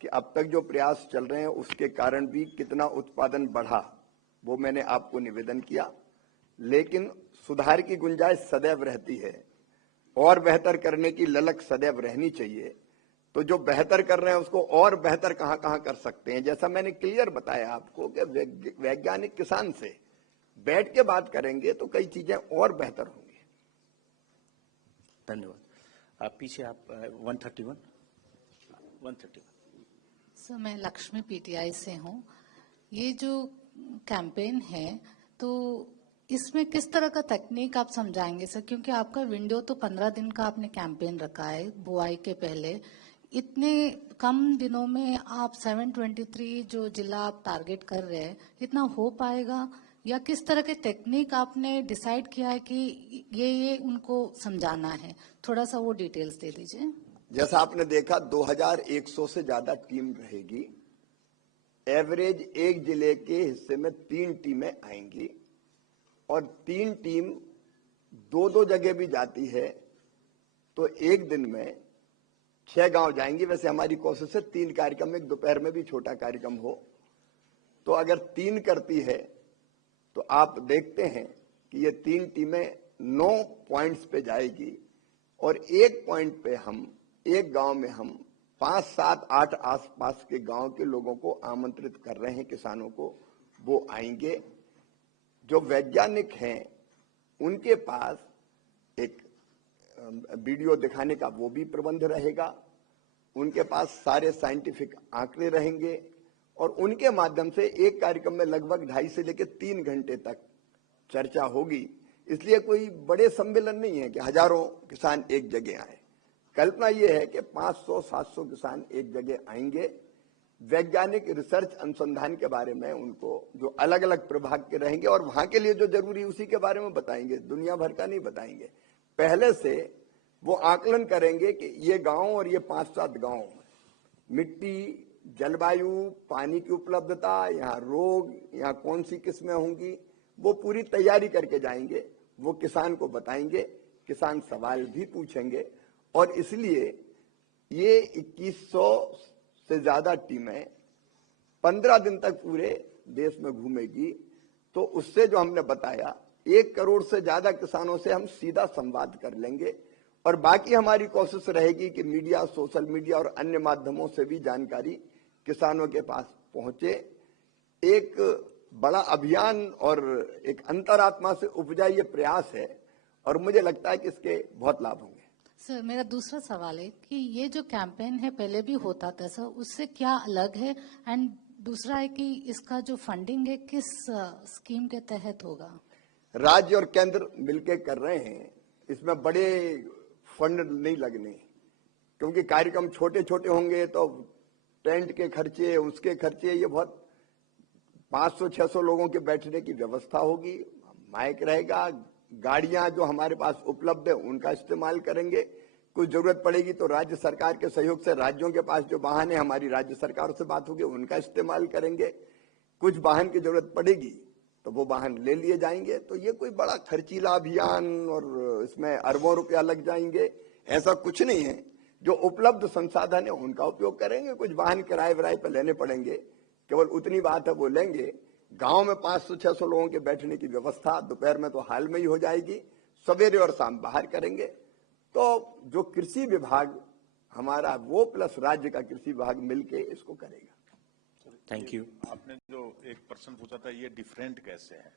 कि अब तक जो प्रयास चल रहे हैं उसके कारण भी कितना उत्पादन बढ़ा, वो मैंने आपको निवेदन किया। लेकिन सुधार की गुंजाइश सदैव रहती है और बेहतर करने की ललक सदैव रहनी चाहिए। तो जो बेहतर कर रहे हैं उसको और बेहतर कहां कहां कर सकते हैं, जैसा मैंने क्लियर बताया आपको कि वैज्ञानिक किसान से बैठ के बात करेंगे तो कई चीजें और बेहतर होंगी। धन्यवाद। आप पीछे आप 131 सर, मैं लक्ष्मी पीटीआई से हूँ। ये जो कैंपेन है तो इसमें किस तरह का तकनीक आप समझाएंगे सर, क्योंकि आपका विंडो तो 15 दिन का आपने कैंपेन रखा है बुआई के पहले। इतने कम दिनों में आप 723 जो जिला आप टारगेट कर रहे हैं, इतना हो पाएगा या किस तरह के टेक्निक आपने डिसाइड किया है कि ये उनको समझाना है? थोड़ा सा वो डिटेल्स दे दीजिए। जैसा आपने देखा 2100 से ज्यादा टीम रहेगी। एवरेज एक जिले के हिस्से में 3 टीमें आएंगी और 3 टीम 2-2 जगह भी जाती है तो एक दिन में 6 गांव जाएंगी। वैसे हमारी कोशिश है 3 कार्यक्रम, एक दोपहर में भी छोटा कार्यक्रम हो। तो अगर 3 करती है तो आप देखते हैं कि ये 3 टीमें 9 पॉइंट्स पे जाएगी और एक पॉइंट पे हम एक गांव में हम 5, 7, 8 आसपास के गांव के लोगों को आमंत्रित कर रहे हैं, किसानों को। वो आएंगे। जो वैज्ञानिक हैं उनके पास एक वीडियो दिखाने का वो भी प्रबंध रहेगा। उनके पास सारे साइंटिफिक आंकड़े रहेंगे और उनके माध्यम से एक कार्यक्रम में लगभग 2.5 से लेकर 3 घंटे तक चर्चा होगी। इसलिए कोई बड़े सम्मेलन नहीं है कि हजारों किसान एक जगह आए। कल्पना यह है कि 500-700 किसान एक जगह आएंगे। वैज्ञानिक रिसर्च अनुसंधान के बारे में उनको जो अलग अलग प्रभाग के रहेंगे और वहां के लिए जो जरूरी उसी के बारे में बताएंगे, दुनिया भर का नहीं बताएंगे। पहले से वो आकलन करेंगे कि ये गांव और ये 5-7 गांव, मिट्टी, जलवायु, पानी की उपलब्धता, यहाँ रोग, यहाँ कौन सी किस्में होंगी, वो पूरी तैयारी करके जाएंगे। वो किसान को बताएंगे, किसान सवाल भी पूछेंगे और इसलिए ये 2100 से ज्यादा टीमें 15 दिन तक पूरे देश में घूमेगी। तो उससे जो हमने बताया 1 करोड़ से ज्यादा किसानों से हम सीधा संवाद कर लेंगे और बाकी हमारी कोशिश रहेगी कि मीडिया, सोशल मीडिया और अन्य माध्यमों से भी जानकारी किसानों के पास पहुंचे। एक बड़ा अभियान और एक अंतरात्मा से उपजा ये प्रयास है और मुझे लगता है कि इसके बहुत लाभ होंगे। सर, मेरा दूसरा सवाल है कि ये जो कैंपेन है पहले भी होता था सर, उससे क्या अलग है? एंड दूसरा है कि इसका जो फंडिंग है किस स्कीम के तहत होगा? राज्य और केंद्र मिलकर कर रहे हैं। इसमें बड़े फंड नहीं लगने, क्योंकि कार्यक्रम छोटे छोटे होंगे तो टेंट के खर्चे, उसके खर्चे, ये बहुत 500-600 लोगों के बैठने की व्यवस्था होगी, माइक रहेगा, गाड़ियां जो हमारे पास उपलब्ध है उनका इस्तेमाल करेंगे। कुछ जरूरत पड़ेगी तो राज्य सरकार के सहयोग से राज्यों के पास जो वाहन है, हमारी राज्य सरकार से बात होगी, उनका इस्तेमाल करेंगे। कुछ वाहन की जरूरत पड़ेगी तो वो वाहन ले लिए जाएंगे। तो ये कोई बड़ा खर्चीला अभियान और इसमें अरबों रुपया लग जाएंगे, ऐसा कुछ नहीं है। जो उपलब्ध संसाधन है उनका उपयोग करेंगे। कुछ वाहन किराए विराए पर लेने पड़ेंगे, केवल उतनी बात है, वो लेंगे। गांव में 500-600 लोगों के बैठने की व्यवस्था दोपहर में तो हाल में ही हो जाएगी, सवेरे और शाम बाहर करेंगे। तो जो कृषि विभाग हमारा वो प्लस राज्य का कृषि विभाग मिलके इसको करेगा। Thank you. आपने जो एक प्रश्न पूछा था, ये डिफरेंट कैसे है?